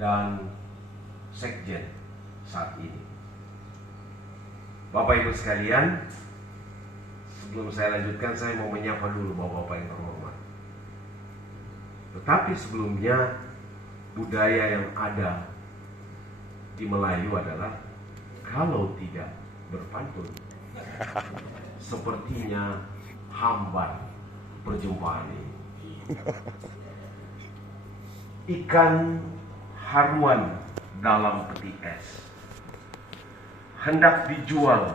dan Sekjen saat ini. Bapak Ibu sekalian, sebelum saya lanjutkan, saya mau menyapa dulu Bapak-Bapak yang terhormat. Tetapi sebelumnya, budaya yang ada di Melayu adalah kalau tidak berpantun, sepertinya hambar perjumpaan ini. Ikan haruan dalam peti es hendak dijual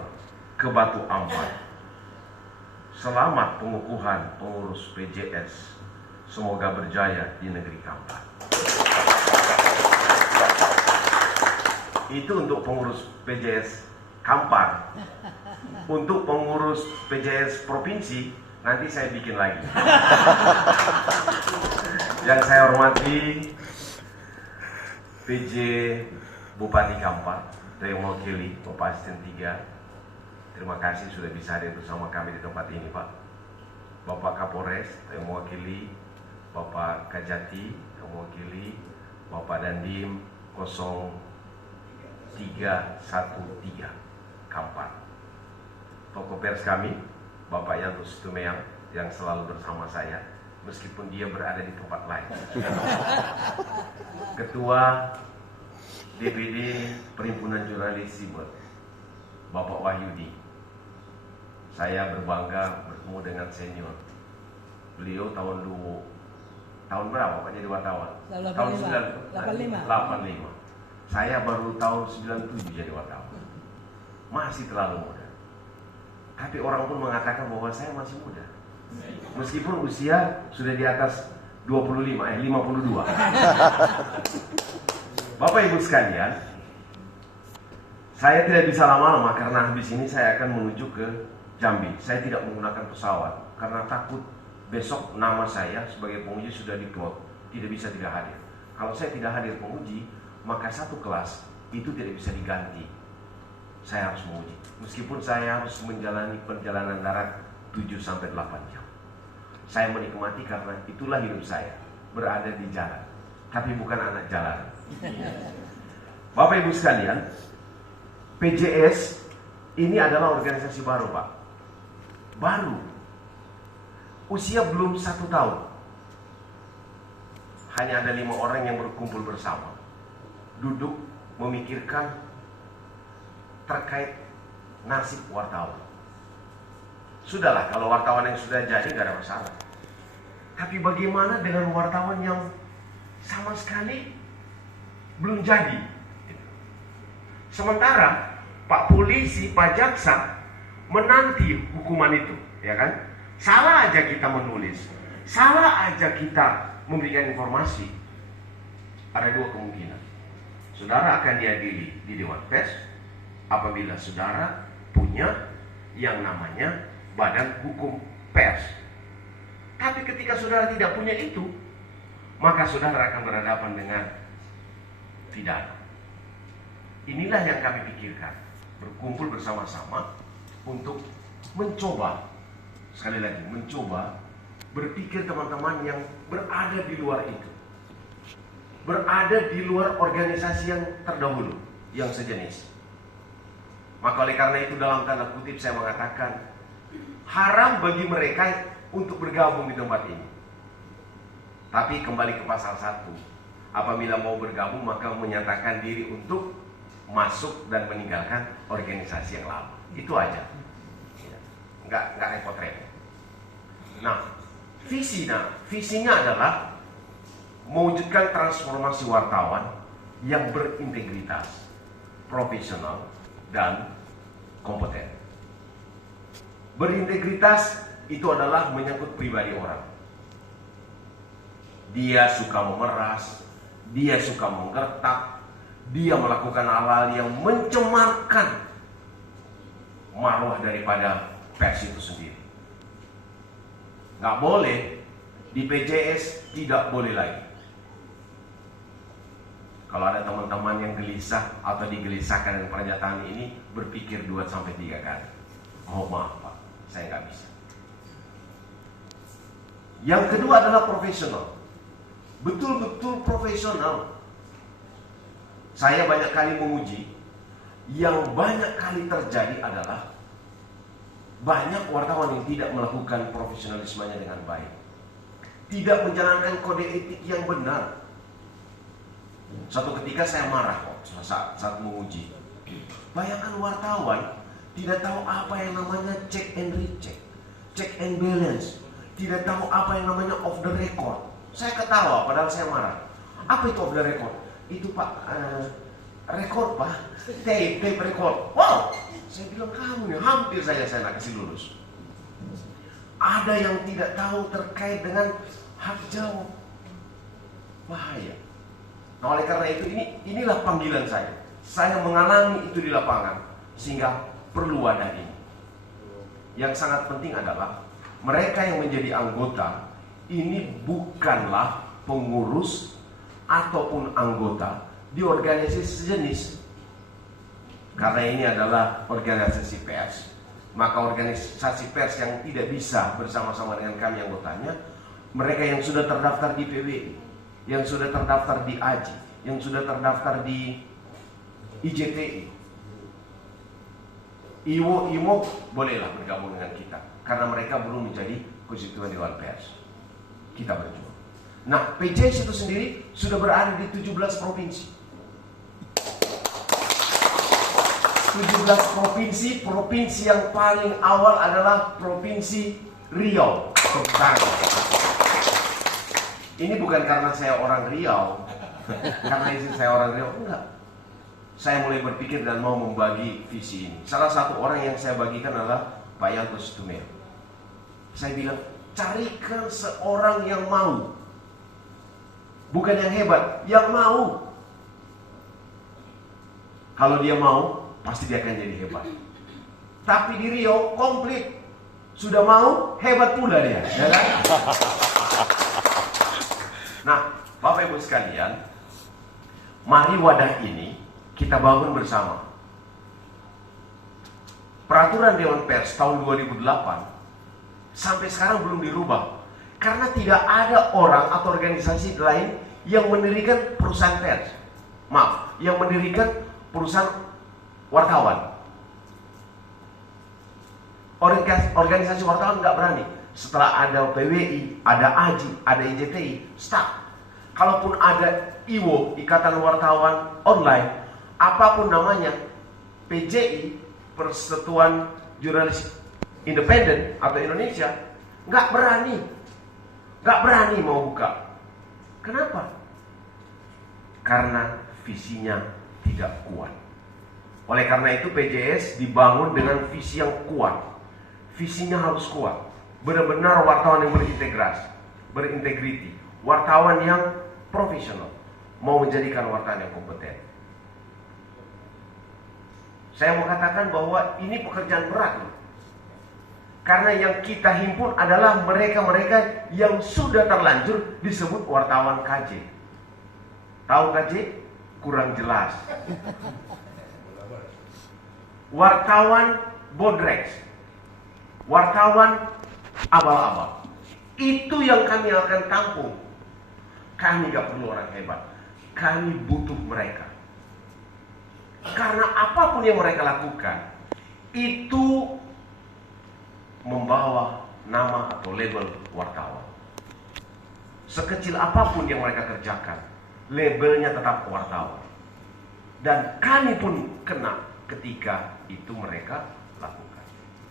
ke Batu Ampar. Selamat pengukuhan pengurus PJS. Semoga berjaya di negeri Kampar. Itu untuk pengurus PJS Kampar. Untuk pengurus PJS Provinsi, nanti saya bikin lagi. Yang saya hormati PJ Bupati Kampar, saya mewakili Bapak Asisten 3. Terima kasih sudah bisa hadir bersama kami di tempat ini, Pak. Bapak Kapolres, saya mewakili Bapak Kajati, saya mewakili Bapak Dandim 0313 Kampar. Tokoh pers kami, Bapak Yanto Situmeang, yang selalu bersama saya, meskipun dia berada di tempat lain. Ketua DPD Perhimpunan Jurnalis Siber, Bapak Wahyudi. Saya berbangga bertemu dengan senior. Beliau tahun berapa Pak jadi wartawan? Tahun 85. Saya baru tahun 97 jadi wartawan. Masih terlalu muda. Tapi orang pun mengatakan bahwa saya masih muda. Meskipun usia sudah di atas 52. Bapak Ibu sekalian, saya tidak bisa lama-lama karena habis ini saya akan menuju ke Jambi. Saya tidak menggunakan pesawat karena takut besok nama saya sebagai penguji sudah di-plot, tidak bisa tidak hadir. Kalau saya tidak hadir penguji, maka satu kelas itu tidak bisa diganti. Saya harus menguji. Meskipun saya harus menjalani perjalanan darat 7-8 jam. Saya menikmati karena itulah hidup saya, berada di jalan, tapi bukan anak jalanan. Bapak Ibu sekalian, PJS ini adalah organisasi baru, Pak. Baru. Usia belum 1 tahun. Hanya ada 5 orang yang berkumpul bersama, duduk memikirkan terkait nasib wartawan. Sudahlah, kalau wartawan yang sudah jadi nggak ada masalah. Tapi bagaimana dengan wartawan yang sama sekali belum jadi? Sementara Pak Polisi, Pak Jaksa menanti hukuman itu, ya kan? Salah aja kita menulis, salah aja kita memberikan informasi. Ada 2 kemungkinan. Saudara akan diadili di Dewan Pers apabila saudara punya yang namanya Badan Hukum Pers. Tapi ketika saudara tidak punya itu, maka saudara akan berhadapan dengan pidana. Inilah yang kami pikirkan, berkumpul bersama-sama untuk mencoba, sekali lagi mencoba berpikir teman-teman yang berada di luar itu, berada di luar organisasi yang terdahulu, yang sejenis. Maka oleh karena itu dalam tanda kutip saya mengatakan haram bagi mereka untuk bergabung di tempat ini. Tapi kembali ke pasal 1, apabila mau bergabung maka menyatakan diri untuk masuk dan meninggalkan organisasi yang lama. Itu aja. Nggak repot-repot. Nah, visinya adalah mewujudkan transformasi wartawan yang berintegritas, profesional, dan kompeten. Berintegritas itu adalah menyangkut pribadi orang. Dia suka memeras, dia suka menggertak, dia melakukan hal-hal yang mencemarkan marwah daripada pers itu sendiri. Nggak boleh, di PJS tidak boleh lagi. Kalau ada teman-teman yang gelisah atau digelisahkan dengan pernyataan ini, berpikir 2-3 kali. Mohon maaf Pak, saya nggak bisa. Yang kedua adalah profesional. Betul-betul profesional. Saya banyak kali menguji, yang banyak kali terjadi adalah banyak wartawan yang tidak melakukan profesionalismenya dengan baik, tidak menjalankan kode etik yang benar. Suatu ketika saya marah kok saat menguji. Bayangkan wartawan tidak tahu apa yang namanya check and recheck, check and balance, tidak tahu apa yang namanya off the record. Saya ketawa padahal saya marah. Apa itu off the record? Itu Pak, record Pak, tape record. Wow, saya bilang kamu nih, hampir saja saya nak kasih lulus. Ada yang tidak tahu terkait dengan hak jawab. Bahaya. Nah, oleh karena itu inilah panggilan saya. Saya mengalami itu di lapangan, sehingga perlu wadah ini. Yang sangat penting adalah mereka yang menjadi anggota ini bukanlah pengurus ataupun anggota di organisasi sejenis. Karena ini adalah organisasi pers, maka organisasi pers yang tidak bisa bersama-sama dengan kami anggotanya, mereka yang sudah terdaftar di PWI, yang sudah terdaftar di AJI, yang sudah terdaftar di IJTI, IMO bolehlah bergabung dengan kita, karena mereka belum menjadi konstituen Dewan Pers. Kita berjuang. Nah, PJS itu sendiri sudah berada di 17 provinsi. 17 provinsi, provinsi yang paling awal adalah Provinsi Riau. Ini bukan karena saya orang Riau, karena istri saya orang Riau, enggak. Saya mulai berpikir dan mau membagi visi ini. Salah satu orang yang saya bagikan adalah Pak Yanto Situmero. Saya bilang, carikan seorang yang mau. Bukan yang hebat, yang mau. Kalau dia mau, pasti dia akan jadi hebat. Tapi di Riau komplit. Sudah mau, hebat pula dia, ya kan? Nah, Bapak Ibu sekalian, mari wadah ini kita bangun bersama. Peraturan Dewan Pers tahun 2008 sampai sekarang belum dirubah. Karena tidak ada orang atau organisasi lain yang mendirikan perusahaan pers. Maaf, yang mendirikan perusahaan wartawan. Organisasi wartawan nggak berani. Setelah ada PWI, ada AJI, ada IJTI, stop. Kalaupun ada IWO, Ikatan Wartawan Online, apapun namanya, PJI, Persatuan Jurnalis Independen atau Indonesia, nggak berani mau buka. Kenapa? Karena visinya tidak kuat. Oleh karena itu PJS dibangun dengan visi yang kuat. Visinya harus kuat. Benar-benar wartawan yang berintegriti, wartawan yang profesional, mau menjadikan wartawan yang kompeten. Saya mau katakan bahwa ini pekerjaan berat loh. Karena yang kita himpun adalah mereka-mereka yang sudah terlanjur disebut wartawan KJ. Tahu KJ? Kurang jelas. Wartawan bodreks, wartawan abal-abal. Itu yang kami akan tampung. Kami gak perlu orang hebat. Kami butuh mereka. Karena apapun yang mereka lakukan, itu membawa nama atau label wartawan. Sekecil apapun yang mereka kerjakan, labelnya tetap wartawan. Dan kami pun kena ketika itu mereka lakukan.